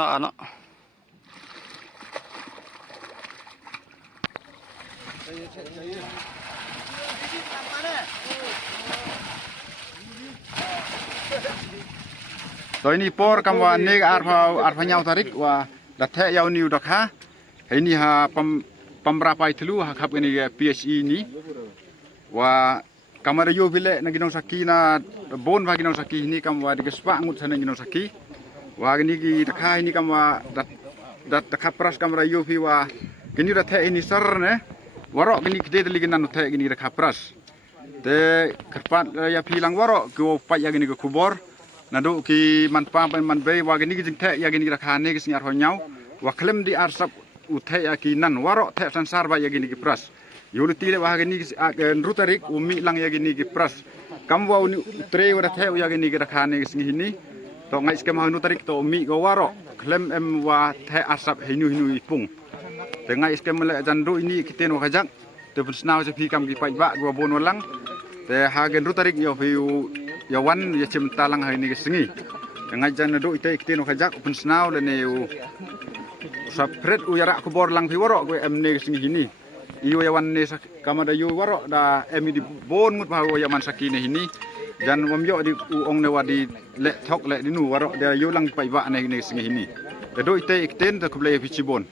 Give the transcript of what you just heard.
Nak. So ini por kamwa neg arfa nyau tarik wa dathe yau niu dakha ini ha pamrapai telu ha khap ini PHE ni wa kamara yo bile na ginong saki na bon wa ginong saki ini kamwa digespa ngut sana ginong saki wa gini gi dakha ini kamwa dat dakha pras kamara yo fi wa gini dathe ini sar ne warok gini kede teli ginan dathe gini dakha pras te kerpat ya pilang warok go pa ya gini go kubor nado ki manpa man be wa gini jing the ya gini rakhane ki singar honyau wa klem di arsap uthe ya ki nan waro the sansar ba ya gini ki pras yulu tile wa gini rutarik umi lang ya gini ki pras kam wa uni tre wa the ya gini ki rakhane ki sing hini to ngai skem hanu tarik to umi go waro klem em wa the arsap hinu ipung te ngai skem le jandu ini kiten wa kajak te pusnaw se pi kam ki pai ba go bon walang te hagen rutarik yo fiu yawan ya cim talang hari ini kesengi dengan jangan do ite iktin kajak open snaw dan eu sapret u yarak kubor lang piwaro gue emne kesengi ini iyo yawan ne kamada yu waro da emi di bon mut bahawa yaman sakine ini dan wamyo di uong ne wadi le thok le dinu waro da yu lang pai ba ne kesengi ini do ite iktin ta kublai pici bon